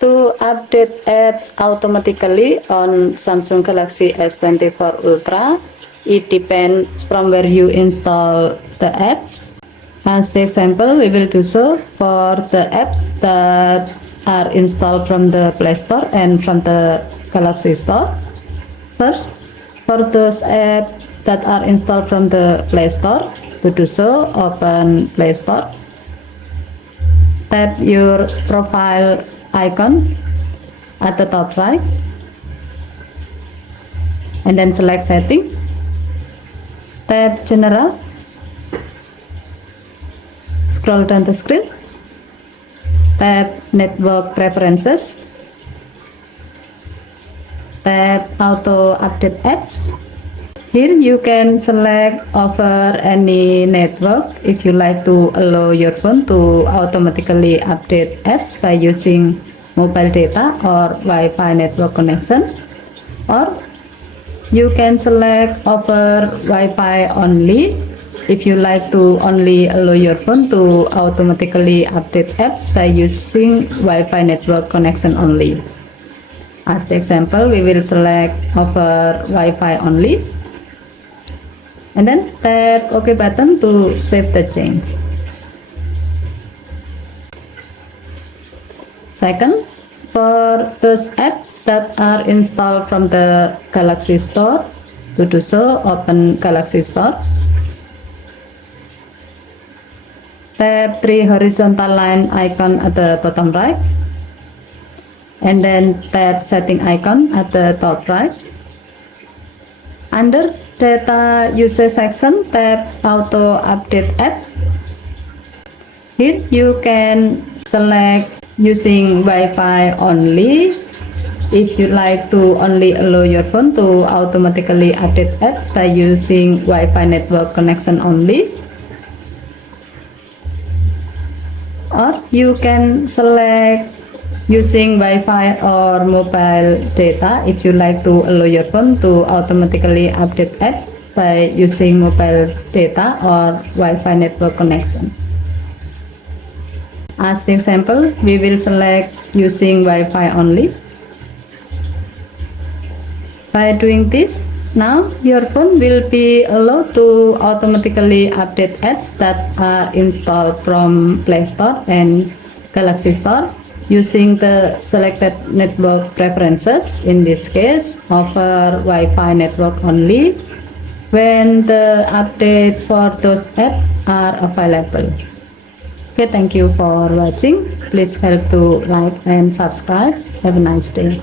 To update apps automatically on Samsung Galaxy S24 Ultra, it depends from where you install the apps. As the example, we will do so for the apps that are installed from the Play Store and from the Galaxy Store. First, for those apps that are installed from the Play Store, to do so, open Play Store. Tap your profile icon at the top right and then select setting. Tap general, scroll down the screen, tap network preferences, tap auto update apps. Here you can select over any network if you like to allow your phone to automatically update apps by using mobile data or Wi-Fi network connection, or you can select over Wi-Fi only if you like to only allow your phone to automatically update apps by using Wi-Fi network connection only. As the example, we will select over Wi-Fi only and then tap OK button to save the change. Second, for those apps that are installed from the Galaxy Store, to do so, open Galaxy Store. Tap three horizontal line icon at the bottom right and then tap setting icon at the top right. Under data usage section, tap auto update apps. Here you can select using Wi-Fi only if you like to only allow your phone to automatically update apps by using Wi-Fi network connection only, or you can select using Wi-Fi or mobile data if you like to allow your phone to automatically update app by using mobile data or Wi-Fi network connection. As the example, we will select using Wi-Fi only. By doing this, now your phone will be allowed to automatically update apps that are installed from Play Store and Galaxy Store using the selected network preferences, in this case over Wi-Fi network only, when the update for those apps are available. Okay, thank you for watching. Please help to like and subscribe. Have a nice day.